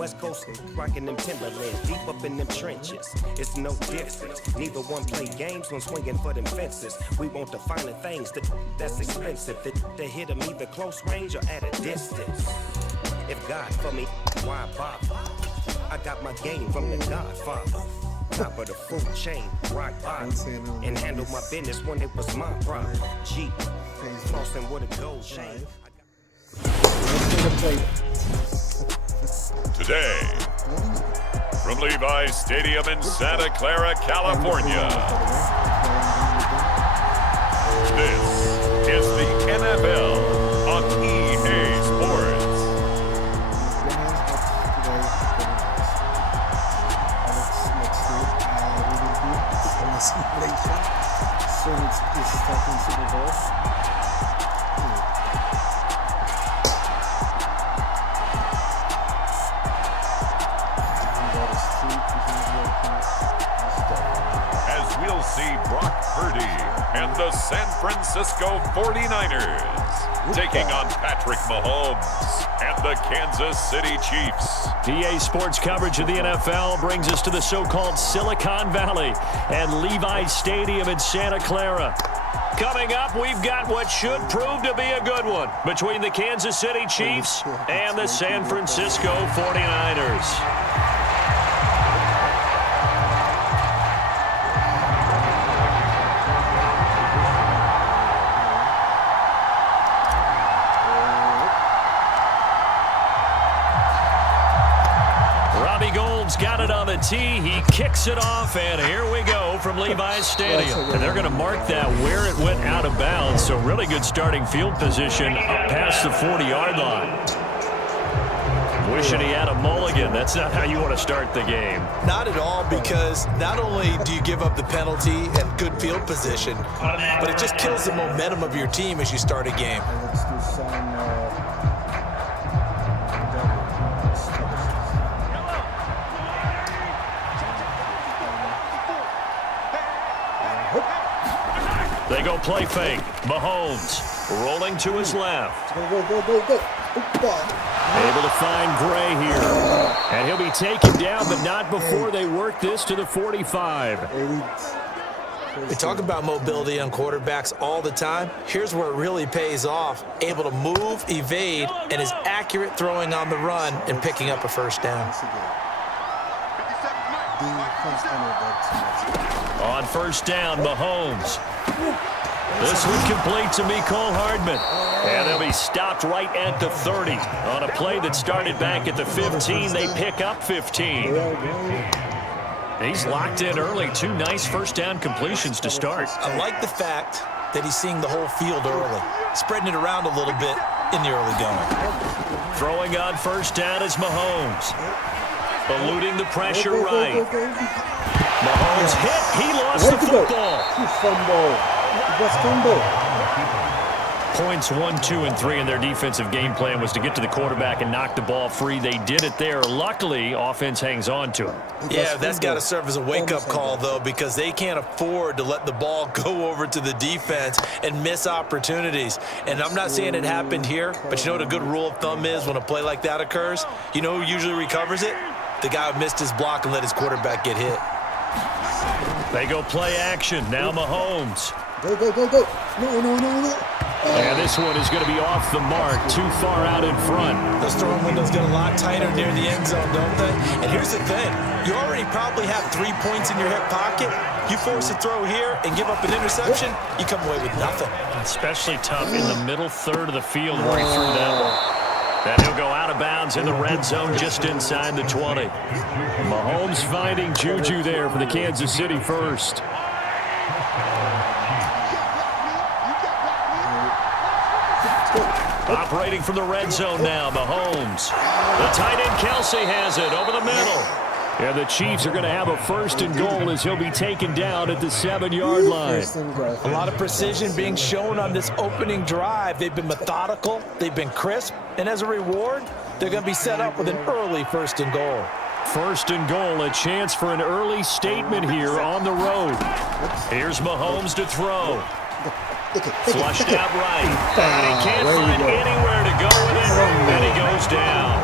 West Coast rocking them Timberlands, deep up in them trenches. It's no difference. Neither one play games when swinging for them fences. We want the finer things that's expensive. They hit them either close range or at a distance. If God for me, why bother? I got my game from the Godfather. Top of the food chain, rock bottom, and handle my business when it was my problem. Jeep, flossing with a gold chain. Today, from Levi's Stadium in Santa Clara, California, this is the NFL on EA Sports. Soon it's starting Super Bowl. As we'll see Brock Purdy and the San Francisco 49ers taking on Patrick Mahomes and the Kansas City Chiefs. EA Sports coverage of the NFL brings us to the so-called Silicon Valley and Levi's Stadium in Santa Clara. Coming up, we've got what should prove to be a good one between the Kansas City Chiefs and the San Francisco 49ers. Got it on the tee. He kicks it off, and here we go from Levi's Stadium. And they're going to mark that where it went out of bounds. So really good starting field position up past the 40-yard line. Wishing he had a mulligan. That's not how you want to start the game. Not at all, because not only do you give up the penalty and good field position, but it just kills the momentum of your team as you start a game. Let's do some They go play fake. Mahomes rolling to his left. go. Able to find Gray here. And he'll be taken down, but not before they work this to the 45. We talk about mobility on quarterbacks all the time. Here's where it really pays off. Able to move, evade, and is accurate throwing on the run and picking up a first down. On first down, Mahomes. This one complete to Mecole Hardman. And they'll be stopped right at the 30. On a play that started back at the 15, they pick up 15. He's locked in early. Two nice first down completions to start. I like the fact that he's seeing the whole field early, spreading it around a little bit in the early going. Throwing on first down is Mahomes. Eluding the pressure right. Mahomes hit. He lost the football. Points 1, 2, and 3 in their defensive game plan was to get to the quarterback and knock the ball free. They did it there. Luckily, offense hangs on to it. Yeah, that's got to serve as a wake-up call, though, because they can't afford to let the ball go over to the defense and miss opportunities. And I'm not saying it happened here, but you know what a good rule of thumb is when a play like that occurs? You know who usually recovers it? The guy who missed his block and let his quarterback get hit. They go play action. Now Mahomes. Go. No. And this one is going to be off the mark, too far out in front. Those throwing windows get a lot tighter near the end zone, don't they? And here's the thing. You already probably have 3 points in your hip pocket. You force a throw here and give up an interception, you come away with nothing. Especially tough in the middle third of the field where he threw that one. Then he'll go out of bounds in the red zone just inside the 20. Mahomes finding Juju there for the Kansas City first. Operating from the red zone now, Mahomes. The tight end Kelsey has it over the middle. And the Chiefs are going to have a first and goal as he'll be taken down at the 7-yard line. A lot of precision being shown on this opening drive. They've been methodical, they've been crisp, and as a reward, they're going to be set up with an early first and goal. First and goal, a chance for an early statement here on the road. Here's Mahomes to throw. Flushed out right. And he can't find anywhere to go with it, and he goes down.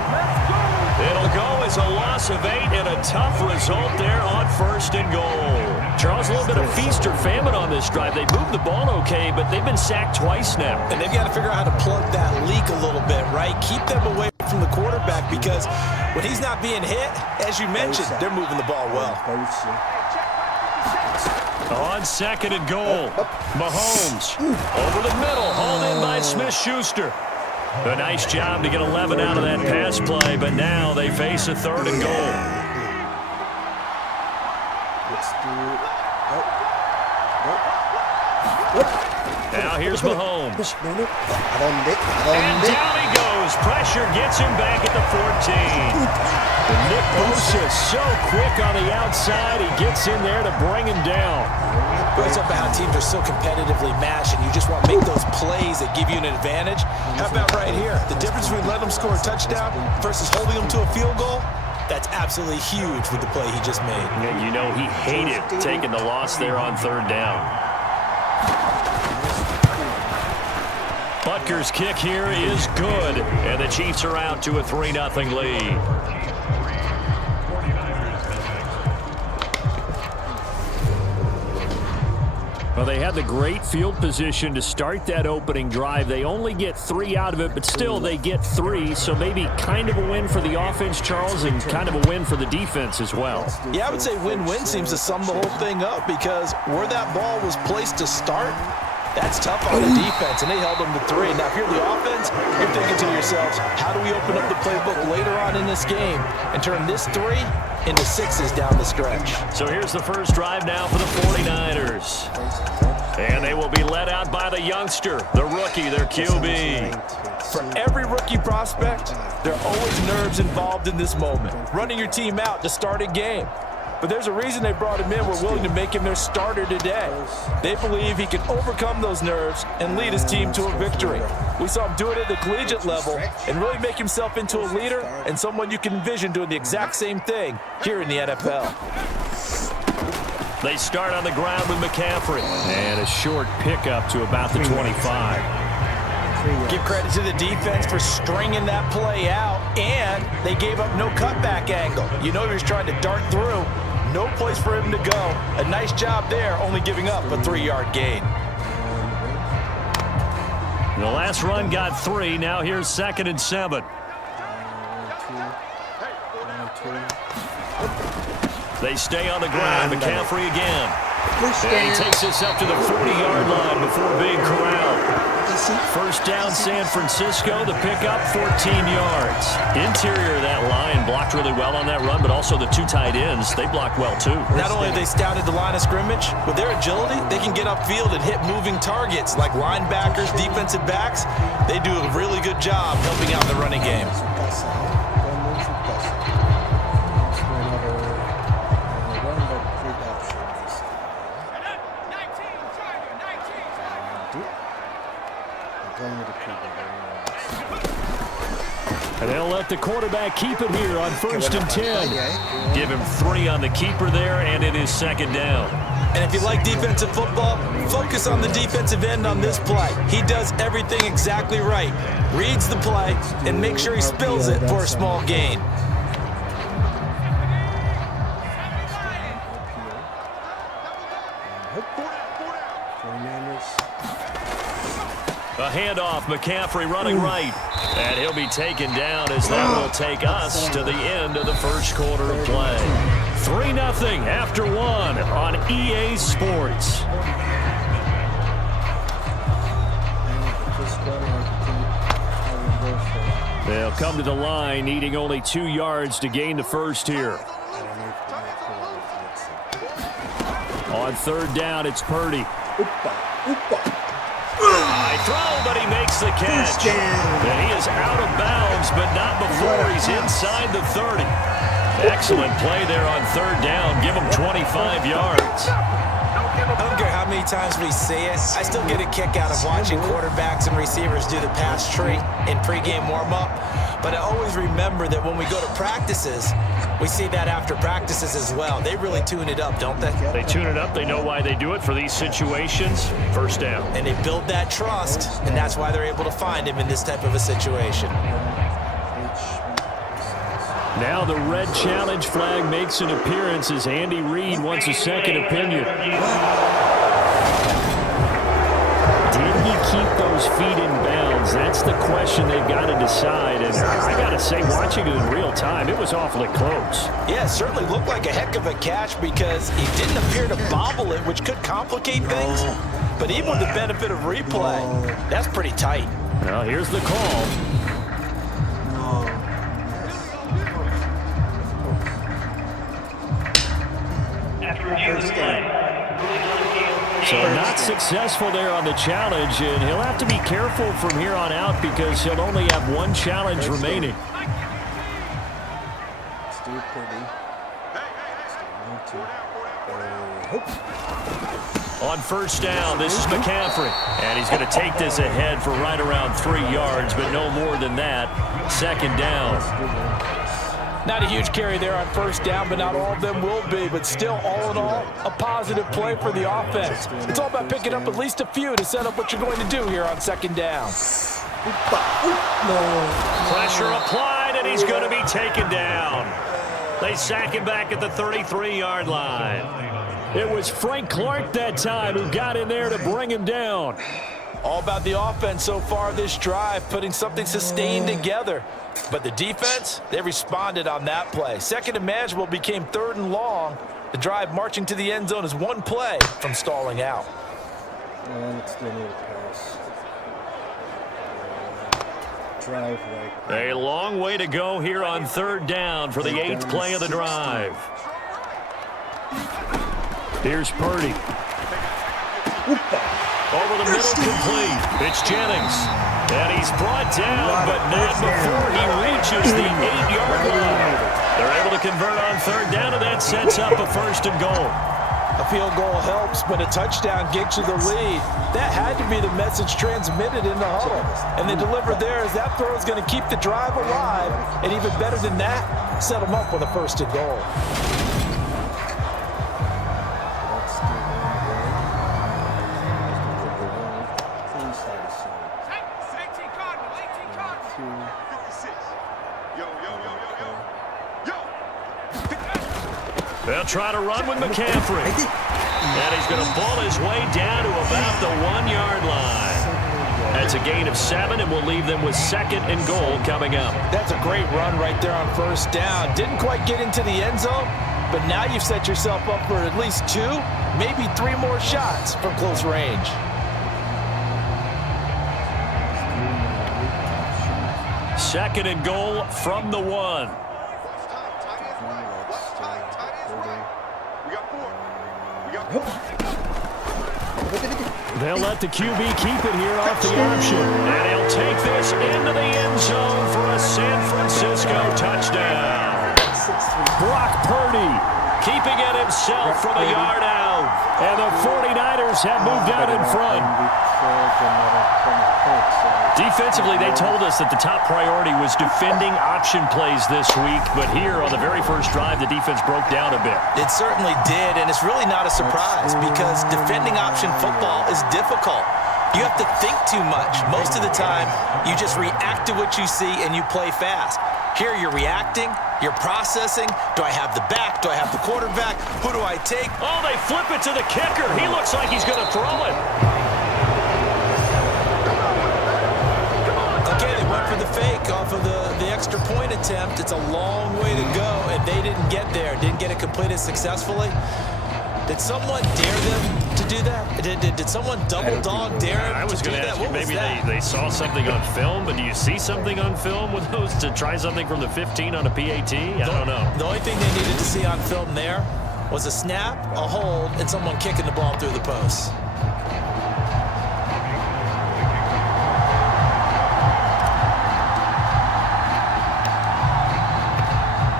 It'll go as It's a loss of 8 and a tough result there on 1st and goal. Charles, a little bit of feast or famine on this drive. They moved the ball okay, but they've been sacked twice now. And they've got to figure out how to plug that leak a little bit, right? Keep them away from the quarterback because when he's not being hit, as you mentioned, they're moving the ball well. On 2nd and goal, Mahomes over the middle, hauled in by Smith-Schuster. A nice job to get 11 out of that pass play, but now they face a 3rd and goal. Let's do it. Now here's Mahomes. And And down he goes. Pressure gets him back at the 14. Nick Bosa so quick on the outside. He gets in there to bring him down. It's up how teams are so competitively matched, and you just want to make those plays that give you an advantage. How about right here? The difference between letting them score a touchdown versus holding them to a field goal, that's absolutely huge with the play he just made. And you know he hated taking the loss there on 3rd down. Butker's kick here is good, and the Chiefs are out to a 3-0 lead. Well, they had the great field position to start that opening drive. They only get 3 out of it, but still they get 3. So maybe kind of a win for the offense, Charles, and kind of a win for the defense as well. Yeah, I would say win-win seems to sum the whole thing up because where that ball was placed to start, that's tough on the defense, and they held them to 3. Now, if you're the offense, you're thinking to yourselves, how do we open up the playbook later on in this game and turn this 3 into 6s down the stretch? So here's the first drive now for the 49ers. And they will be led out by the youngster, the rookie, their QB. For every rookie prospect, there are always nerves involved in this moment. Running your team out to start a game. But there's a reason they brought him in. We're willing to make him their starter today. They believe he can overcome those nerves and lead his team to a victory. We saw him do it at the collegiate level and really make himself into a leader and someone you can envision doing the exact same thing here in the NFL. They start on the ground with McCaffrey. And a short pickup to about the 25. Give credit to the defense for stringing that play out, and they gave up no cutback angle. You know he was trying to dart through. No place for him to go. A nice job there, only giving up a 3-yard gain. The last run got 3. Now here's 2nd and 7. They stay on the ground. McCaffrey again. And he takes this up to the 40-yard line before being corralled. First down, San Francisco. The pickup, 14 yards. Interior of that line blocked really well on that run, but also the 2 tight ends, they blocked well too. Not only have they scouted the line of scrimmage, with their agility, they can get upfield and hit moving targets like linebackers, defensive backs. They do a really good job helping out the running game. And they'll let the quarterback keep it here on 1st and 10. Give him 3 on the keeper there, and it is 2nd down. And if you like defensive football, focus on the defensive end on this play. He does everything exactly right. Reads the play and makes sure he spills it for a small gain. A handoff, McCaffrey running right. And he'll be taken down as that will take us to the end of the first quarter of play. 3-0 after 1 on EA Sports. They'll come to the line, needing only 2 yards to gain the first here. On 3rd down, it's Purdy. High throw, but he makes the catch. And he is out of bounds, but not before he's inside the 30. Excellent play there on 3rd down. Give him 25 yards. I don't care how many times we see it. I still get a kick out of watching quarterbacks and receivers do the pass tree in pregame warm-up. But I always remember that when we go to practices, we see that after practices as well. They really tune it up, don't they? They tune it up. They know why they do it for these situations. First down. And they build that trust, and that's why they're able to find him in this type of a situation. Now the red challenge flag makes an appearance as Andy Reid wants a second opinion. Did he keep those feet in bounds? That's the question they've got to decide. And I got to say, watching it in real time, it was awfully close. Yeah, it certainly looked like a heck of a catch because he didn't appear to bobble it, which could complicate things. But even with the benefit of replay, that's pretty tight. Now here's the call. So not successful there on the challenge, and he'll have to be careful from here on out because he'll only have one challenge remaining. On first down, this is McCaffrey, and he's going to take this ahead for right around 3 yards, but no more than that. Second down. Not a huge carry there on first down, but not all of them will be. But still, all in all, a positive play for the offense. It's all about picking up at least a few to set up what you're going to do here on second down. Pressure applied, and he's going to be taken down. They sack him back at the 33-yard line. It was Frank Clark that time who got in there to bring him down. All about the offense so far this drive, putting something sustained together. But the defense, they responded on that play. Second and manageable became third and long. The drive marching to the end zone is one play from stalling out. A long way to go here on third down for the 8th play of the drive. Here's Purdy. Over the middle, complete. It's Jennings. And he's brought down, but not before he reaches the 8-yard line. They're able to convert on third down, and that sets up a first and goal. A field goal helps, but a touchdown gets you the lead. That had to be the message transmitted in the huddle. And they delivered there as that throw is going to keep the drive alive. And even better than that, set them up with a first and goal. They'll try to run with McCaffrey. And he's going to ball his way down to about the 1-yard line. That's a gain of 7, and we'll leave them with second and goal coming up. That's a great run right there on first down. Didn't quite get into the end zone, but now you've set yourself up for at least 2, maybe 3 more shots from close range. Second and goal from the 1. They'll let the QB keep it here off the option. And he'll take this into the end zone for a San Francisco touchdown. Brock Purdy keeping it himself from a yard out. And the 49ers have moved out in front. Defensively, they told us that the top priority was defending option plays this week. But here on the very first drive, the defense broke down a bit. It certainly did, and it's really not a surprise because defending option football is difficult. You have to think too much. Most of the time, you just react to what you see and you play fast. Here you're reacting, you're processing. Do I have the back? Do I have the quarterback? Who do I take? Oh, they flip it to the kicker. He looks like he's going to throw it. Okay, they went for the fake off of the extra point attempt. It's a long way to go, and they didn't get there. Didn't get it completed successfully. Did someone dare them to do that? Did someone double dog dare them? I was going to ask you, maybe they saw something on film, but do you see something on film with those to try something from the 15 on a PAT? I don't know. The only thing they needed to see on film there was a snap, a hold, and someone kicking the ball through the post.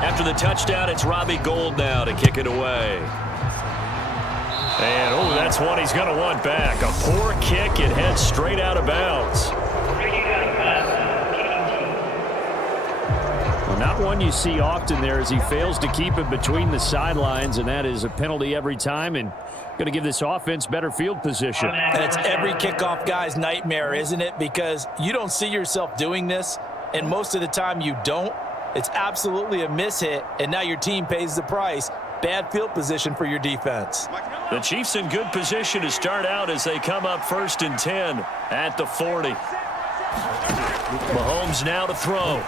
After the touchdown, it's Robbie Gould now to kick it away. And, oh, that's one he's going to want back. A poor kick. It heads straight out of bounds. Well, not one you see often there as he fails to keep it between the sidelines, and that is a penalty every time and going to give this offense better field position. And it's every kickoff guy's nightmare, isn't it? Because you don't see yourself doing this, and most of the time you don't. It's absolutely a mishit, and now your team pays the price. Bad field position for your defense. The Chiefs in good position to start out as they come up 1st and 10 at the 40. Mahomes now to throw.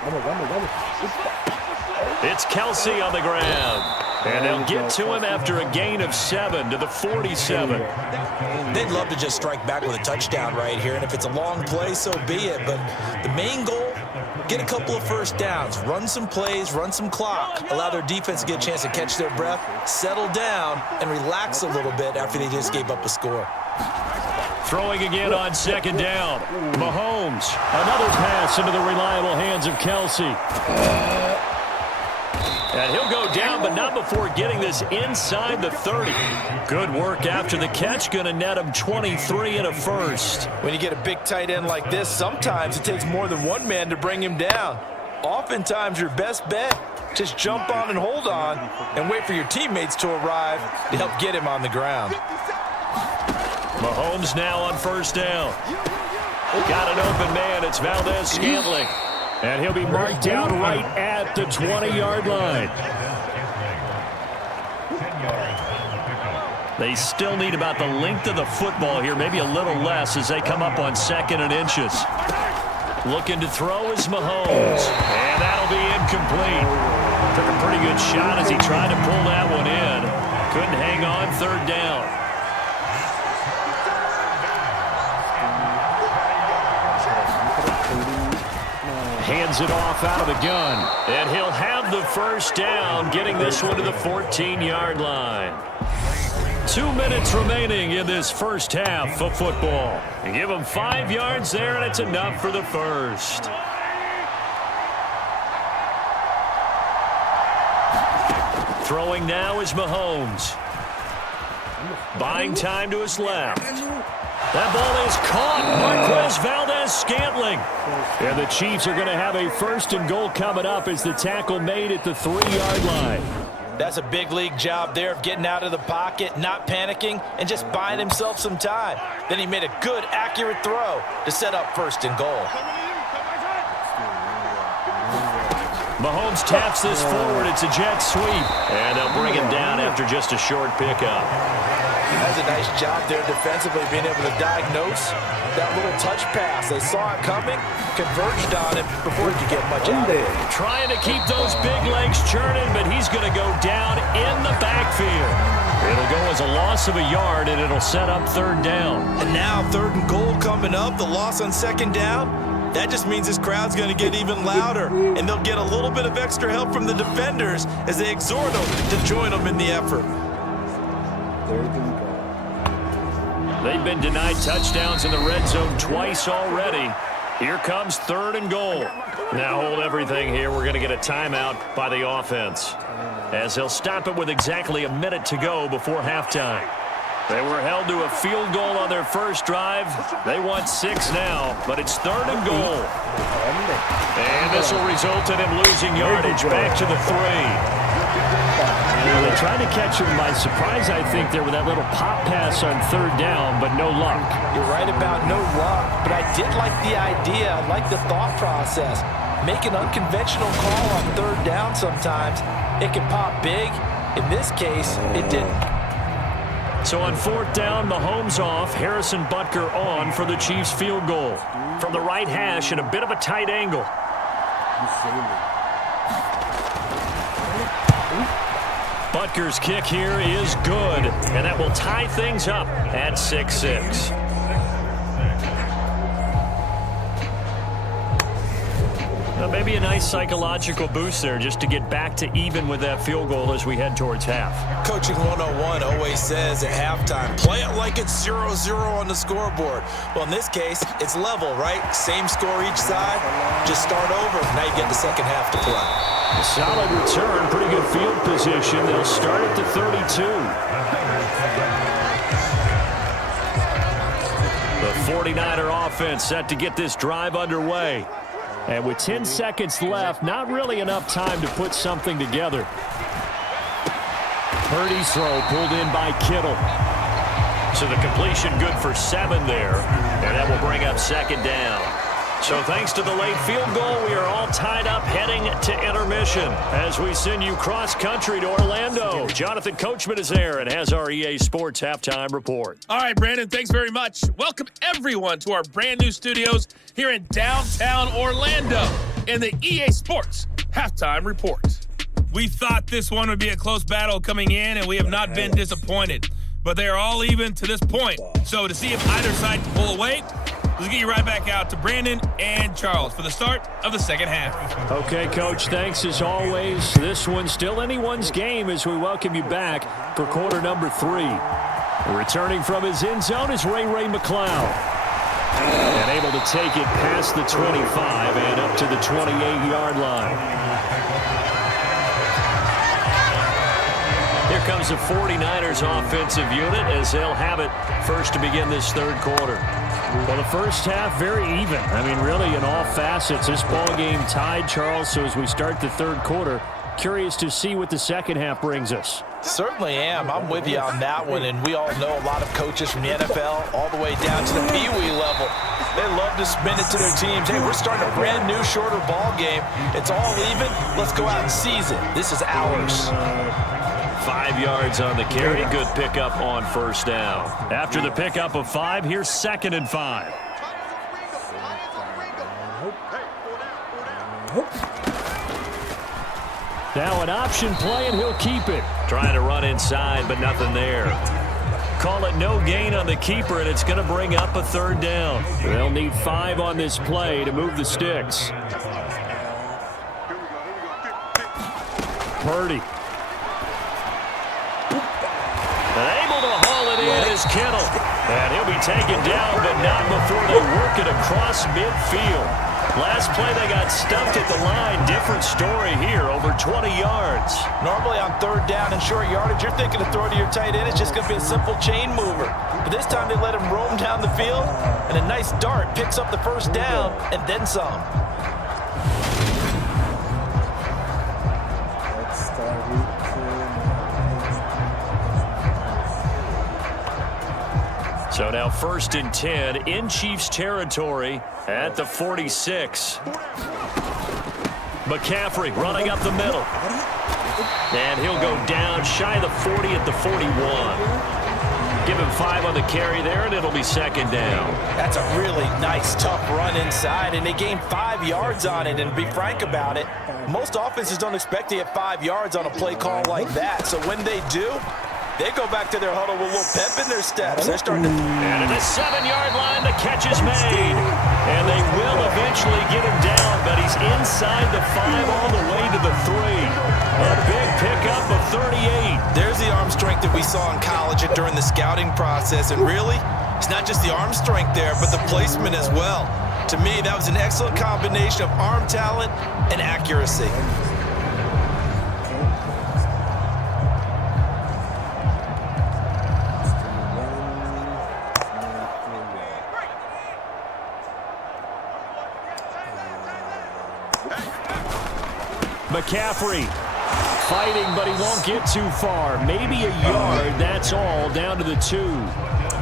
It's Kelsey on the ground. And they'll get to him after a gain of 7 to the 47. They'd love to just strike back with a touchdown right here, and if it's a long play, so be it. But the main goal, get a couple of first downs, run some plays, run some clock, allow their defense to get a chance to catch their breath, settle down, and relax a little bit after they just gave up a score. Throwing again on 2nd down. Mahomes, another pass into the reliable hands of Kelsey. And he'll go down, but not before getting this inside the 30. Good work after the catch. Going to net him 23 and a first. When you get a big tight end like this, sometimes it takes more than one man to bring him down. Oftentimes, your best bet, just jump on and hold on and wait for your teammates to arrive to help get him on the ground. Mahomes now on 1st down. Got an open man. It's Valdez-Scantling. And he'll be marked down right at the 20-yard line. They still need about the length of the football here, maybe a little less as they come up on 2nd and inches. Looking to throw is Mahomes. And that'll be incomplete. Took a pretty good shot as he tried to pull that one in. Couldn't hang on 3rd down. Hands it off out of the gun. And he'll have the 1st down, getting this one to the 14-yard line. 2 minutes remaining in this first half of football. You give them 5 yards there, and it's enough for the first. Throwing now is Mahomes. Buying time to his left. That ball is caught. Marquez Valdez-Scantling. And the Chiefs are going to have a 1st and goal coming up as the tackle made at the 3-yard line. That's a big league job there of getting out of the pocket, not panicking, and just buying himself some time. Then he made a good, accurate throw to set up 1st and goal. Mahomes taps this forward. It's a jet sweep. And they'll bring him down after just a short pickup. That's a nice job there defensively, being able to diagnose that little touch pass. They saw it coming, converged on it before he could get much out of it. Trying to keep those big legs churning, but he's going to go down in the backfield. It'll go as a loss of a yard, and it'll set up 3rd down. And now 3rd and goal coming up, the loss on 2nd down. That just means this crowd's going to get even louder, and they'll get a little bit of extra help from the defenders as they exhort them to join them in the effort. They've been denied touchdowns in the red zone twice already. Here comes 3rd and goal. Now hold everything here. We're going to get a timeout by the offense, as he'll stop it with exactly a minute to go before halftime. They were held to a field goal on their first drive. They want 6 now, but it's 3rd and goal. And this will result in him losing yardage back to the 3. They tried to catch him by surprise, I think, there with that little pop pass on 3rd down, but no luck. You're right about no luck, but I did like the idea. I like the thought process. Make an unconventional call on 3rd down sometimes. It can pop big. In this case, it didn't. So on 4th down, Mahomes off, Harrison Butker on for the Chiefs field goal. From the right hash at a bit of a tight angle. Butker's kick here is good, and that will tie things up at 6-6. Maybe a nice psychological boost there just to get back to even with that field goal as we head towards half. Coaching 101 always says at halftime, play it like it's 0-0 on the scoreboard. Well, in this case, it's level, right? Same score each side. Just start over. Now you get the second half to play. A solid return, pretty good field position. They'll start at the 32. The 49er offense set to get this drive underway. And with 10 seconds left, not really enough time to put something together. Purdy's throw pulled in by Kittle. So the completion good for 7 there. And that will bring up 2nd down. So thanks to the late field goal, we are all tied up heading to intermission as we send you cross-country to Orlando. Jonathan Coachman is there and has our EA Sports halftime report. All right, Brandon, thanks very much. Welcome, everyone, to our brand-new studios here in downtown Orlando in the EA Sports halftime report. We thought this one would be a close battle coming in, and we have not been disappointed. But they are all even to this point. So to see if either side can pull away, let's get you right back out to Brandon and Charles for the start of the second half. Okay, Coach, thanks as always. This one's still anyone's game as we welcome you back for quarter number 3. Returning from his end zone is Ray McLeod. And able to take it past the 25 and up to the 28-yard line. Here comes the 49ers offensive unit as they'll have it first to begin this third quarter. Well, the first half, very even. I mean, really, in all facets, this ball game tied, Charles. So as we start the third quarter, curious to see what the second half brings us. Certainly am. I'm with you on that one, and we all know a lot of coaches from the NFL all the way down to the Pee Wee level. They love to spin it to their teams. Hey, we're starting a brand new, shorter ball game. It's all even. Let's go out and seize it. This is ours. 5 yards on the carry. Good pickup on first down. After the pickup of 5, here's 2nd and 5. Now an option play, and he'll keep it. Trying to run inside, but nothing there. Call it no gain on the keeper, and it's going to bring up a third down. They'll need 5 on this play to move the sticks. Purdy. Able to haul it in is Kittle. And he'll be taken down, but not before they work it across midfield. Last play, they got stumped at the line. Different story here, over 20 yards. Normally on third down and short yardage, you're thinking to throw to your tight end. It's just going to be a simple chain mover. But this time they let him roam down the field, and a nice dart picks up the first down and then some. So now 1st and 10 in Chiefs territory at the 46. McCaffrey running up the middle. And he'll go down shy of the 40 at the 41. Give him 5 on the carry there, and it'll be 2nd down. That's a really nice, tough run inside, and they gained 5 yards on it. And to be frank about it, most offenses don't expect to get 5 yards on a play call like that. So when they do, they go back to their huddle with a little pep in their steps. They're starting to... And at the 7-yard line, the catch is made. And they will eventually get him down, but he's inside the 5 all the way to the 3. A big pickup of 38. There's the arm strength that we saw in college and during the scouting process. And really, it's not just the arm strength there, but the placement as well. To me, that was an excellent combination of arm talent and accuracy. McCaffrey fighting, but he won't get too far. Maybe a yard, that's all, down to the 2.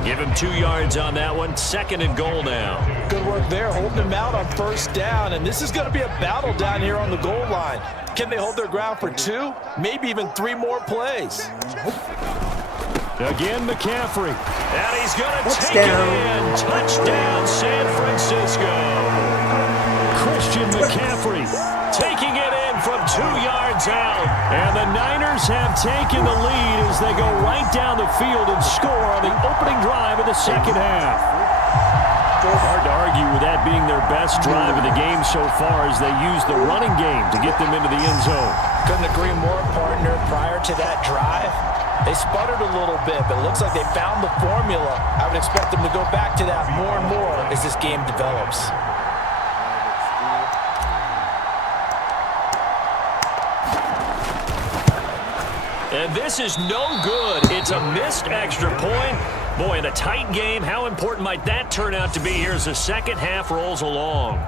Give him 2 yards on that one. 2nd and goal now. Good work there, holding him out on first down. And this is going to be a battle down here on the goal line. Can they hold their ground for 2, maybe even 3 more plays? Again, McCaffrey. And he's going to take it in. Touchdown, San Francisco. Christian McCaffrey taking it in from 2 yards out. And the Niners have taken the lead as they go right down the field and score on the opening drive of the second half. Hard to argue with that being their best drive of the game so far as they use the running game to get them into the end zone. Couldn't agree more, partner. Prior to that drive, they sputtered a little bit, but it looks like they found the formula. I would expect them to go back to that more and more as this game develops. And this is no good. It's a missed extra point. Boy, in a tight game, how important might that turn out to be here as the second half rolls along?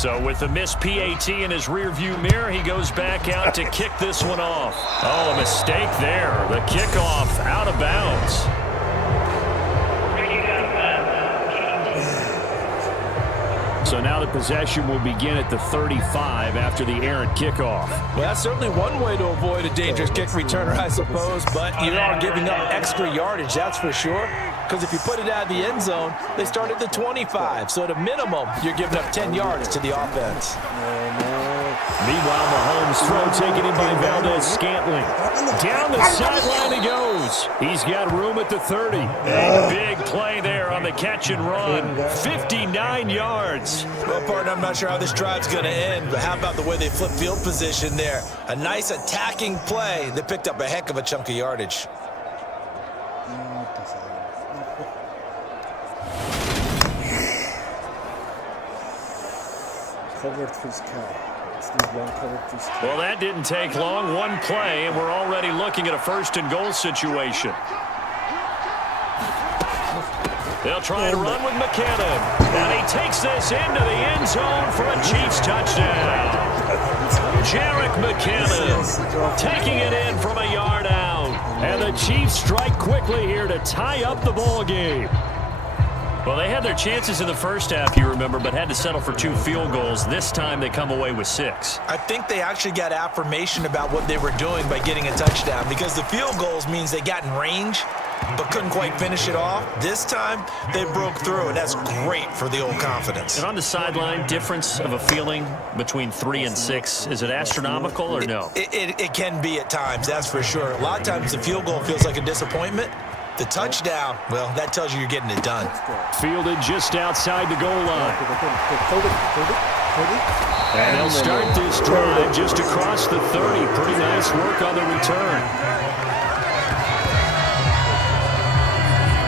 So with the missed PAT in his rearview mirror, he goes back out to kick this one off. Oh, a mistake there. The kickoff out of bounds. So now the possession will begin at the 35 after the errant kickoff. Well, that's certainly one way to avoid a dangerous kick returner, I suppose, but you are giving up extra yardage, that's for sure. Because if you put it out of the end zone, they start at the 25. So at a minimum, you're giving up 10 yards to the offense. Meanwhile, Mahomes' throw taken in by Valdez-Scantling. Down the sideline he goes. He's got room at the 30. A big play there on the catch and run. 59 yards. Well, partner, I'm not sure how this drive's going to end, but how about the way they flip field position there? A nice attacking play that picked up a heck of a chunk of yardage. Covered his car. Well, that didn't take long. One play, and we're already looking at a first-and-goal situation. They'll try to run with McKinnon. And he takes this into the end zone for a Chiefs touchdown. Jerick McKinnon taking it in from a yard out. And the Chiefs strike quickly here to tie up the ball game. Well, they had their chances in the first half, you remember, but had to settle for 2 field goals. This time they come away with 6. I think they actually got affirmation about what they were doing by getting a touchdown, because the field goals means they got in range but couldn't quite finish it off. This time they broke through, and that's great for the old confidence. And on the sideline, difference of a feeling between 3 and 6, is it astronomical or no? It can be at times, that's for sure. A lot of times the field goal feels like a disappointment. The touchdown, well, that tells you you're getting it done. Fielded just outside the goal line. And they'll start this drive just across the 30. Pretty nice work on the return.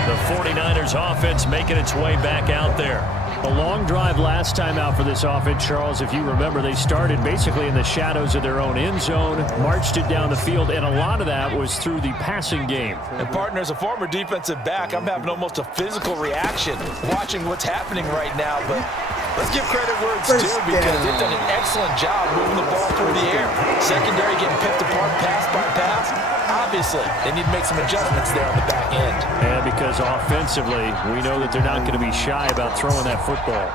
The 49ers offense making its way back out there. A long drive last time out for this offense, Charles. If you remember, they started basically in the shadows of their own end zone, marched it down the field, and a lot of that was through the passing game. And partner, as a former defensive back, I'm having almost a physical reaction watching what's happening right now. But let's give credit where it's due, because they've done an excellent job moving the ball through the air. Secondary getting picked apart pass by pass. Obviously, they need to make some adjustments there on the back end. And because offensively, we know that they're not going to be shy about throwing that football.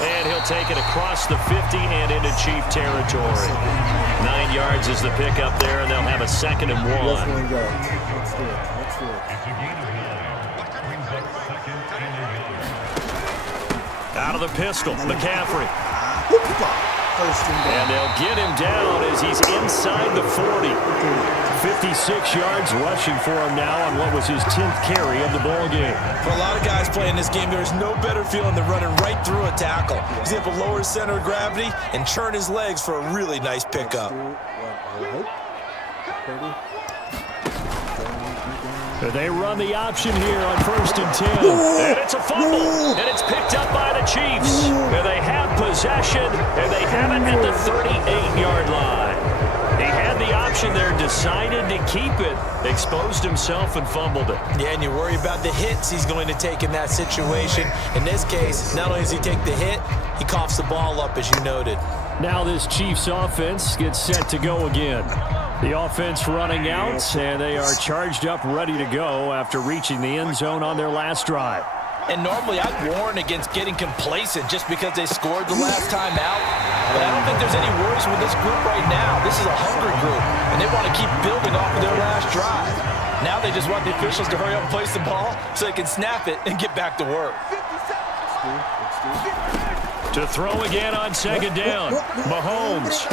And he'll take it across the 50 and into Chief territory. 9 yards is the pickup there, and they'll have a 2nd and 1. Let's do it. Out of the pistol, McCaffrey. And they'll get him down as he's inside the 40. 56 yards rushing for him now on what was his 10th carry of the ball game. For a lot of guys playing this game, there's no better feeling than running right through a tackle. He's able to lower his center of gravity and churn his legs for a really nice pickup. They run the option here on 1st and 10. And it's a fumble. And it's picked up by the Chiefs. And they have possession. And they have it at the 38-yard line. He had the option there, decided to keep it, exposed himself and fumbled it. Yeah, and you worry about the hits he's going to take in that situation. In this case, not only does he take the hit, he coughs the ball up, as you noted. Now this Chiefs offense gets set to go again. The offense running out, and they are charged up, ready to go after reaching the end zone on their last drive. And normally I'd warn against getting complacent just because they scored the last time out. But I don't think there's any worries with this group right now. This is a hungry group, and they want to keep building off of their last drive. Now they just want the officials to hurry up and place the ball so they can snap it and get back to work. To throw again on 2nd down, Mahomes.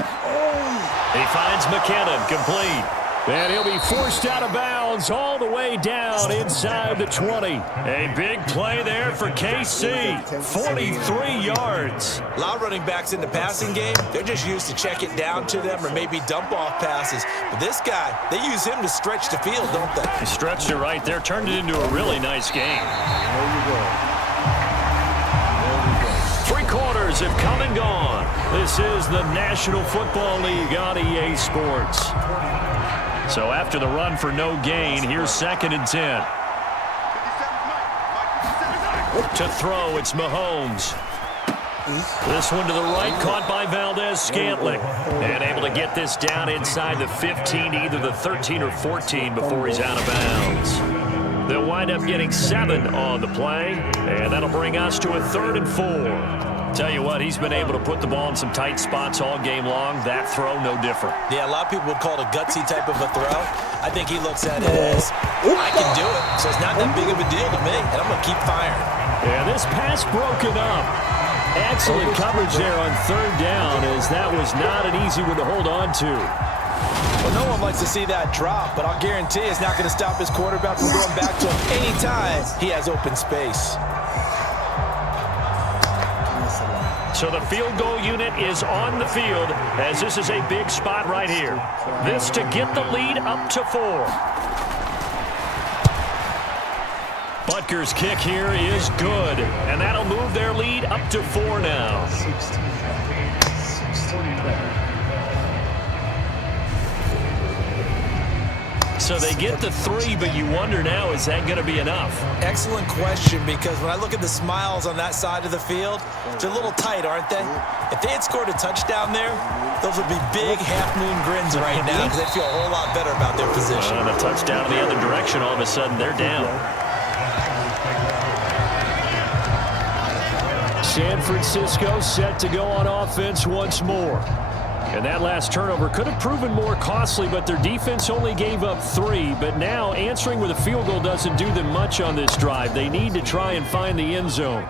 He finds McKinnon, complete. And he'll be forced out of bounds all the way down inside the 20. A big play there for KC, 43 yards. A lot of running backs in the passing game, they're just used to check it down to them or maybe dump off passes. But this guy, they use him to stretch the field, don't they? He stretched it right there, turned it into a really nice game. 3 quarters scores have come and gone. This is the National Football League on EA Sports. So after the run for no gain, here's 2nd and 10. To throw, it's Mahomes. This one to the right, caught by Valdez-Scantling. And able to get this down inside the 15, either the 13 or 14 before he's out of bounds. They'll wind up getting 7 on the play, and that'll bring us to a 3rd and 4. Tell you what, he's been able to put the ball in some tight spots all game long. That throw, no different. Yeah, a lot of people would call it a gutsy type of a throw. I think he looks at it as, I can do it, so it's not that big of a deal to me, and I'm going to keep firing. Yeah, this pass broken up. Excellent coverage there on 3rd down, as that was not an easy one to hold on to. Well, no one likes to see that drop, but I'll guarantee it's not going to stop his quarterback from going back to him anytime he has open space. So the field goal unit is on the field, as this is a big spot right here. This to get the lead up to 4. Butker's kick here is good, and that'll move their lead up to 4 now. So they get the 3, but you wonder now, is that going to be enough? Excellent question, because when I look at the smiles on that side of the field, they're a little tight, aren't they? If they had scored a touchdown there, those would be big half-moon grins right now, because they feel a whole lot better about their position. And a touchdown in the other direction, all of a sudden they're down. San Francisco set to go on offense once more. And that last turnover could have proven more costly, but their defense only gave up 3. But now answering with a field goal doesn't do them much on this drive. They need to try and find the end zone.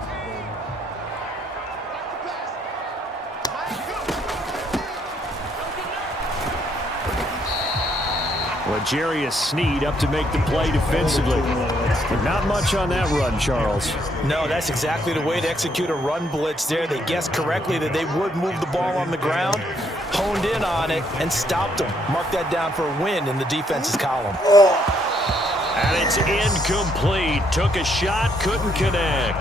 L'Jarius Sneed up to make the play defensively. But not much on that run, Charles. No, that's exactly the way to execute a run blitz there. They guessed correctly that they would move the ball on the ground, honed in on it, and stopped them. Mark that down for a win in the defense's column. And it's incomplete. Took a shot, couldn't connect.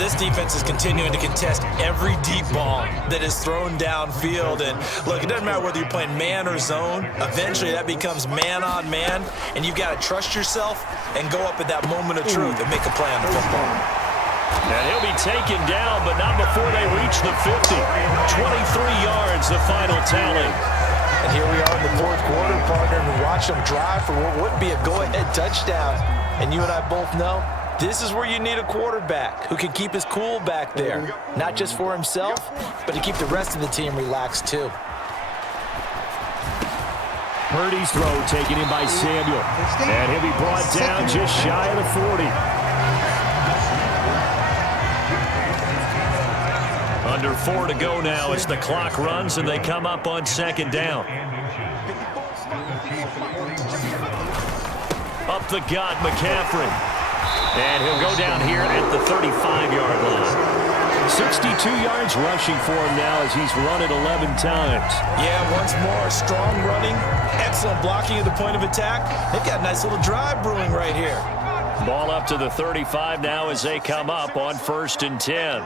This defense is continuing to contest every deep ball that is thrown downfield. And look, it doesn't matter whether you're playing man or zone. Eventually, that becomes man on man, and you've got to trust yourself and go up at that moment of truth and make a play on the football. And he'll be taken down, but not before they reach the 50. 23 yards, the final tally. And here we are in the 4th quarter, partner, and we watch them drive for what would be a go-ahead touchdown. And you and I both know this is where you need a quarterback who can keep his cool back there, not just for himself, but to keep the rest of the team relaxed too. Purdy's throw taken in by Samuel. And he'll be brought down just shy of the 40. Under 4 to go now as the clock runs and they come up on 2nd down. Up the gut, McCaffrey. And he'll go down here at the 35-yard line. 62 yards rushing for him now as he's run it 11 times. Yeah, once more, strong running, excellent blocking at the point of attack. They've got a nice little drive brewing right here. Ball up to the 35 now as they come up on 1st and 10.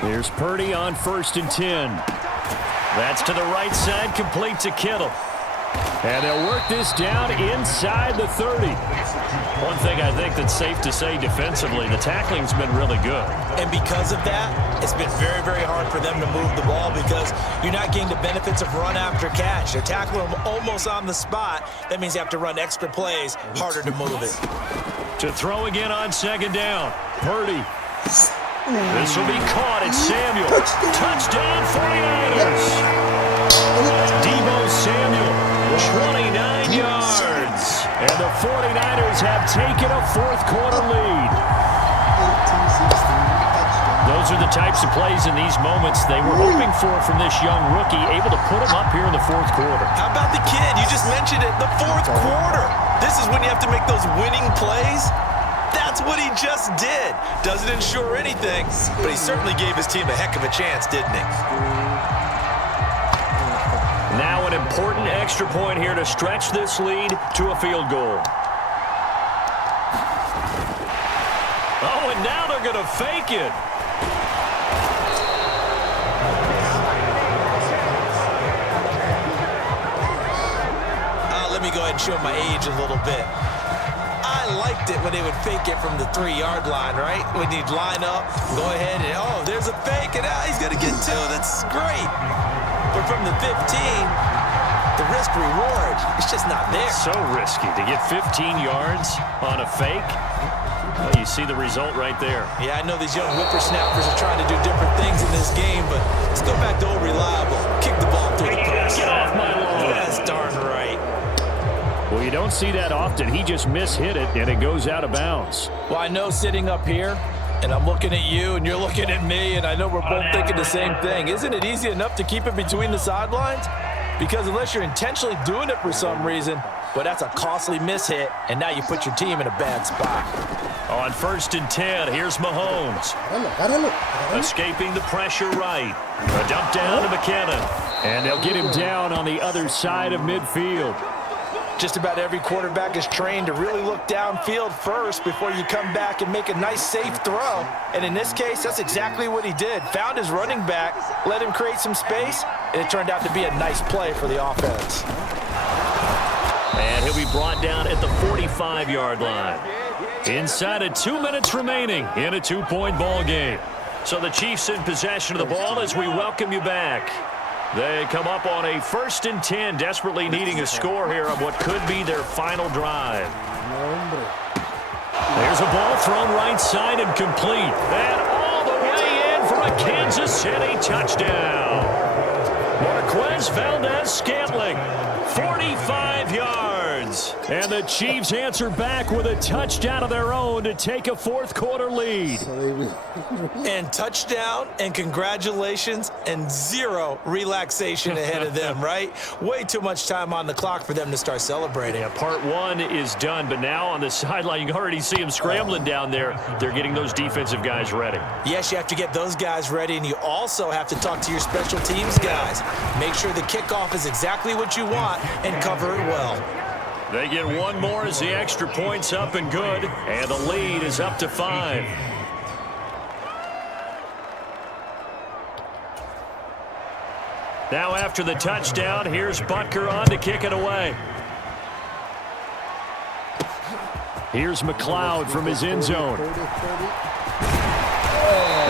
Here's Purdy on 1st and 10. That's to the right side, complete to Kittle. And they'll work this down inside the 30. One thing I think that's safe to say defensively, the tackling's been really good. And because of that, it's been very, very hard for them to move the ball because you're not getting the benefits of run after catch. They're tackling them almost on the spot. That means you have to run extra plays, harder to move it. To throw again on 2nd down, Purdy. This will be caught at Samuel. Touchdown 49ers. Deebo Samuel, 29 yards. And the 49ers have taken a 4th quarter lead. Those are the types of plays in these moments they were hoping for from this young rookie, able to put him up here in the 4th quarter. How about the kid? You just mentioned it, the 4th quarter. This is when you have to make those winning plays. That's what he just did. Doesn't ensure anything, but he certainly gave his team a heck of a chance, didn't he? Now an important extra point here to stretch this lead to a field goal. Oh, and now they're going to fake it. Let me go ahead and show my age a little bit. I liked it when they would fake it from the 3-yard line, right? When you'd line up, go ahead and, oh, there's a fake, and he's going to get 2. That's great. But from the 15, the risk-reward, it's just not there. So risky to get 15 yards on a fake. Well, you see the result right there. Yeah, I know these young whippersnappers are trying to do different things in this game, but let's go back to old reliable. Kick the ball through the post. Get off my lawn. That's darn right. Well, you don't see that often. He just mishit it, and it goes out of bounds. Well, I know sitting up here, and I'm looking at you, and you're looking at me, and I know we're both thinking the same thing. Isn't it easy enough to keep it between the sidelines? Because unless you're intentionally doing it for some reason, well, that's a costly mishit, and now you put your team in a bad spot. On 1st and 10, here's Mahomes. Escaping the pressure right. A dump down to McKinnon. And they'll get him down on the other side of midfield. Just about every quarterback is trained to really look downfield first before you come back and make a nice, safe throw. And in this case, that's exactly what he did. Found his running back, let him create some space, and it turned out to be a nice play for the offense. And he'll be brought down at the 45-yard line. Inside of 2 minutes remaining in a 2-point ball game. So the Chiefs in possession of the ball as we welcome you back. They come up on a 1st and 10, desperately needing a score here on what could be their final drive. There's a ball thrown right side and complete. And all the way in for a Kansas City touchdown. Marquez Valdez-Scantling, 45 yards. And the Chiefs answer back with a touchdown of their own to take a 4th-quarter lead. And touchdown and congratulations and 0 relaxation ahead of them, right? Way too much time on the clock for them to start celebrating. Yeah, part 1 is done, but now on the sideline, you can already see them scrambling down there. They're getting those defensive guys ready. Yes, you have to get those guys ready, and you also have to talk to your special teams guys. Make sure the kickoff is exactly what you want and cover it well. They get one more as the extra point's up and good, and the lead is up to 5. Now after the touchdown, here's Butker on to kick it away. Here's McLeod from his end zone.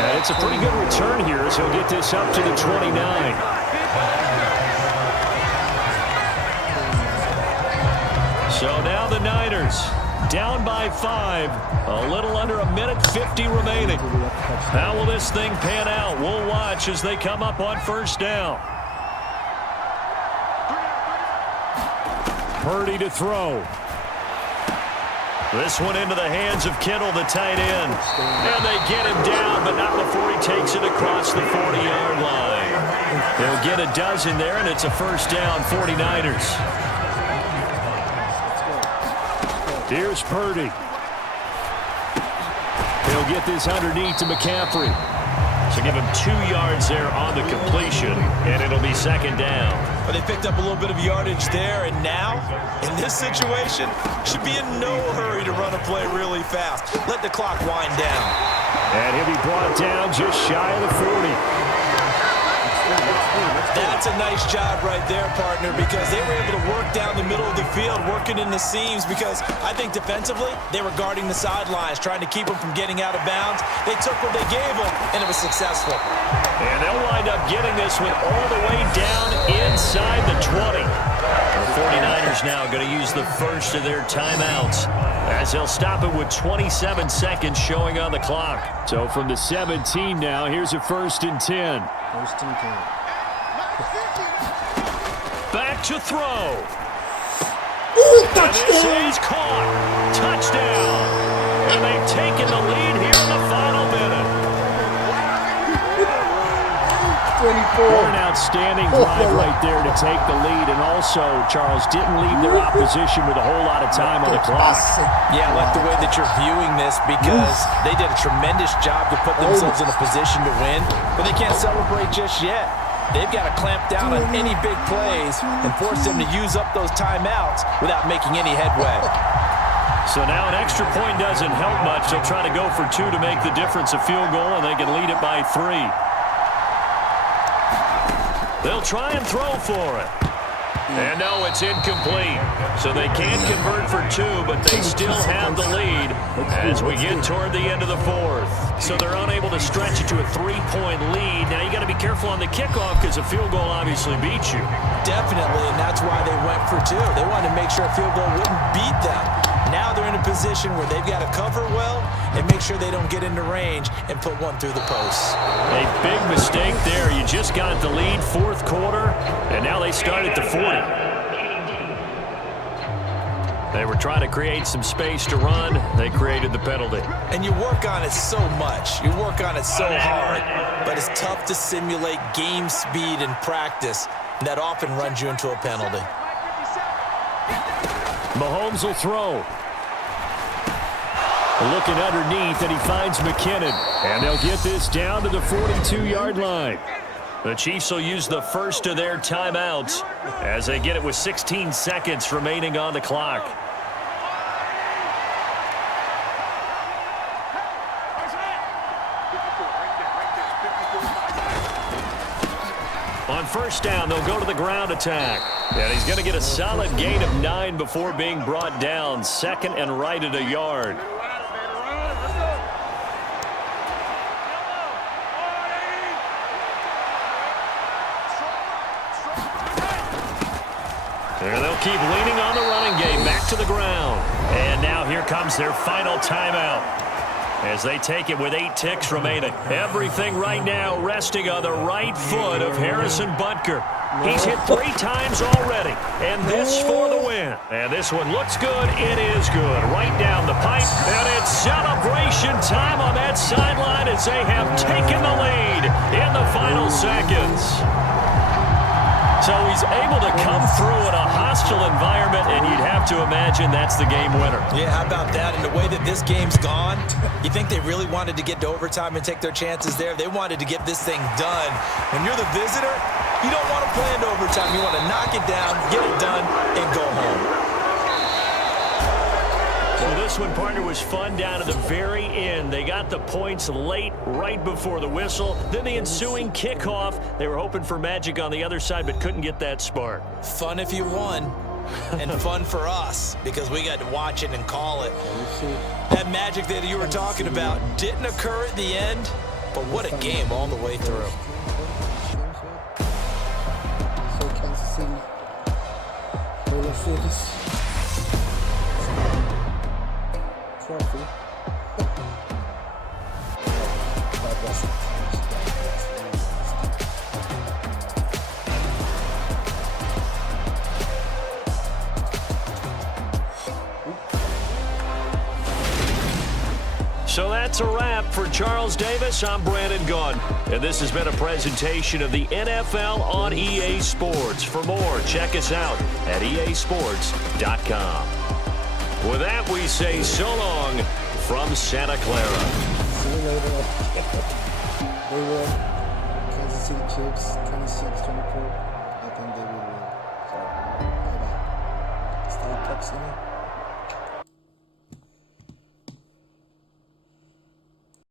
And it's a pretty good return here as he'll get this up to the 29. So now the Niners down by 5. A little under a minute 50 remaining. How will this thing pan out? We'll watch as they come up on 1st down. Purdy to throw. This one into the hands of Kittle, the tight end. And they get him down, but not before he takes it across the 40-yard line. They'll get a dozen there, and it's a 1st down, 49ers. Here's Purdy. He'll get this underneath to McCaffrey. So give him 2 yards there on the completion, and it'll be 2nd down. But they picked up a little bit of yardage there, and now, in this situation, should be in no hurry to run a play really fast. Let the clock wind down. And he'll be brought down just shy of the 40. That's a nice job right there, partner, because they were able to work down the middle of the field, working in the seams, because I think defensively, they were guarding the sidelines, trying to keep them from getting out of bounds. They took what they gave them, and it was successful. And they'll wind up getting this one all the way down inside the 20. The 49ers now going to use the first of their timeouts as they'll stop it with 27 seconds showing on the clock. So from the 17 now, here's a 1st and 10. 1st and 10. Back to throw. Ooh, This is caught. Touchdown. And they've taken the lead here in the final minute. 24. What an outstanding drive right there to take the lead. And also, Charles, didn't leave their opposition with a whole lot of time on the clock. Yeah, I like the way that you're viewing this because they did a tremendous job to put themselves in a position to win, but they can't celebrate just yet. They've got to clamp down on any big plays and force them to use up those timeouts without making any headway. So now an extra point doesn't help much. They'll try to go for 2 to make the difference a field goal, and they can lead it by 3. They'll try and throw for it. And no, it's incomplete. So they can convert for 2, but they still have the lead as we get toward the end of the 4th. So they're unable to stretch it to a 3-point lead. Now you got to be careful on the kickoff because a field goal obviously beats you. Definitely, and that's why they went for 2. They wanted to make sure a field goal wouldn't beat them. Now they're in a position where they've got to cover well and make sure they don't get into range and put one through the posts. A big mistake there. You just got the lead, 4th quarter, and now they start at the 40. They were trying to create some space to run. They created the penalty. And you work on it so much. You work on it so hard. But it's tough to simulate game speed in practice. That often runs you into a penalty. Mahomes will throw. Looking underneath, and he finds McKinnon. And they'll get this down to the 42-yard line. The Chiefs will use the first of their timeouts as they get it with 16 seconds remaining on the clock. On first down, they'll go to the ground attack. And he's going to get a solid gain of 9 before being brought down. 2nd and right at a yard. And they'll keep leaning on the running game. Back to the ground. And now here comes their final timeout as they take it with 8 ticks remaining. Everything right now resting on the right foot of Harrison Butker. He's hit 3 times already, and this for the win. And this one looks good. It is good. Right down the pipe, and it's celebration time on that sideline as they have taken the lead in the final seconds. So he's able to come through in a hostile environment, and you'd have to imagine that's the game winner. Yeah, how about that? And the way that this game's gone, you think they really wanted to get to overtime and take their chances there? They wanted to get this thing done. When you're the visitor, you don't want to play into overtime. You want to knock it down, get it done, and go home. So this one, partner, was fun down to the very end. They got the points late, right before the whistle. Then the ensuing kickoff. They were hoping for magic on the other side, but couldn't get that spark. Fun if you won, and fun for us because we got to watch it and call it. That magic that you were talking about didn't occur at the end, but what a game all the way through. So Kansas City, trophy. So that's a wrap for Charles Davis. I'm Brandon Gunn, and this has been a presentation of the NFL on EA Sports. For more, check us out at easports.com. With that, we say so long from Santa Clara. See you later. They won. Kansas City Chiefs 26-24. I think they will win. So, bye-bye. Stay Cup City.